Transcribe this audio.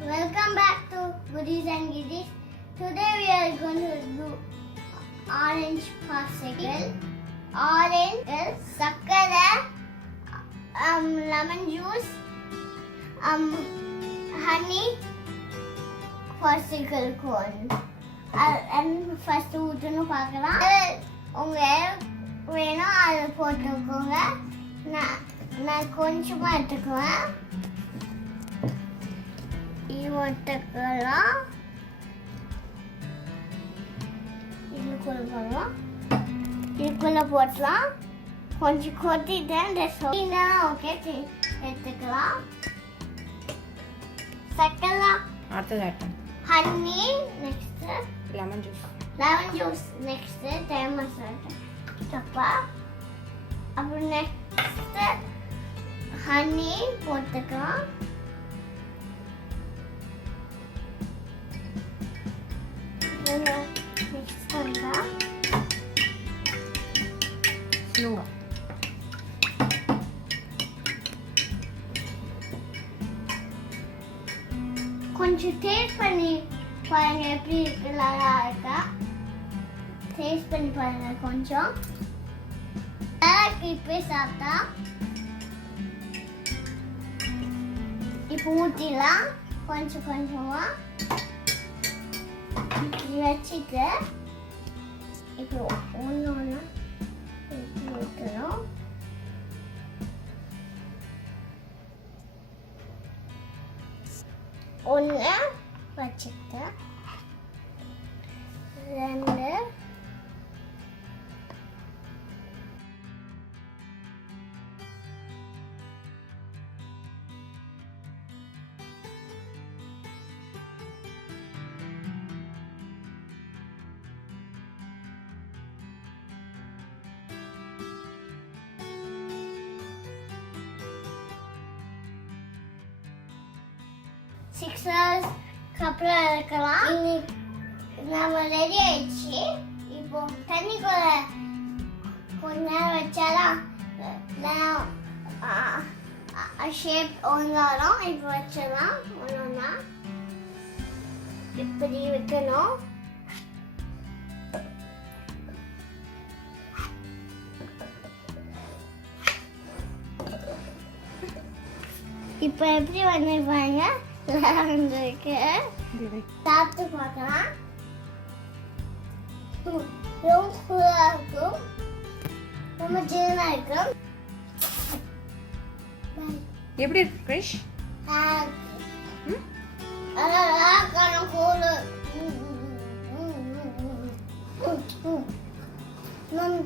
Welcome back to Goodies and Kiddies. Today we are going to do orange popsicle. Orange is sakara, lemon juice, honey, popsicle cone. And first ஊட்டணும் பார்க்கலாம். உங்க வேணும் அதை போட்டுக்கோங்க. நான் கொஞ்சமா எடுத்துக்குவேன். இவட்டுக்கலாம். இதுக்குள்ள போட்டலாம். கொஞ்சம் கொட்டிட்டேன். ஓகே எடுத்துக்கலாம். சக்கரம் அடுத்தது honey next lemon juice next time masala தப்பா அப்புறம் நெக்ஸ்ட் ஹனி போட்டுக்கலாம். மிக்ஸ் பண்ணலாம். ஸ்லோவா கொஞ்சம் டேஸ்ட் பண்ணி பாருங்க எப்படி இருக்கு. நல்லா இருக்கா? டேஸ்ட் பண்ணி பாருங்க கொஞ்சம். இப்போ சாப்பிட்டா இப்போ ஊற்றிடலாம். கொஞ்சம் கொஞ்சமா வச்சுட்டு இப்போ ஒன்று ஒன்று ஊற்றணும். ஒன்று வச்சுட்டு ரெண்டு சிக்ஸர்ஸ் அப்புறம் இருக்கலாம். இன்னைக்கு நம்ம ரெடி ஆயிடுச்சு. இப்போ தண்ணிக்குள்ள கொஞ்ச நேரம் வச்சாலாம் ஷேப் ஒழுங்காலும். இப்போ வச்சிடலாம். ஒன்றுன்னா இப்படி வைக்கணும். இப்போ எப்படி வந்துருப்பாங்க இருக்கு. சாப்பிட்டு பார்க்கலாம். ரொம்ப சூடாக இருக்கும். ரொம்ப ஜீரணா இருக்கும். எப்படி இருக்கு ஃப்ரெஷ்? கூழ்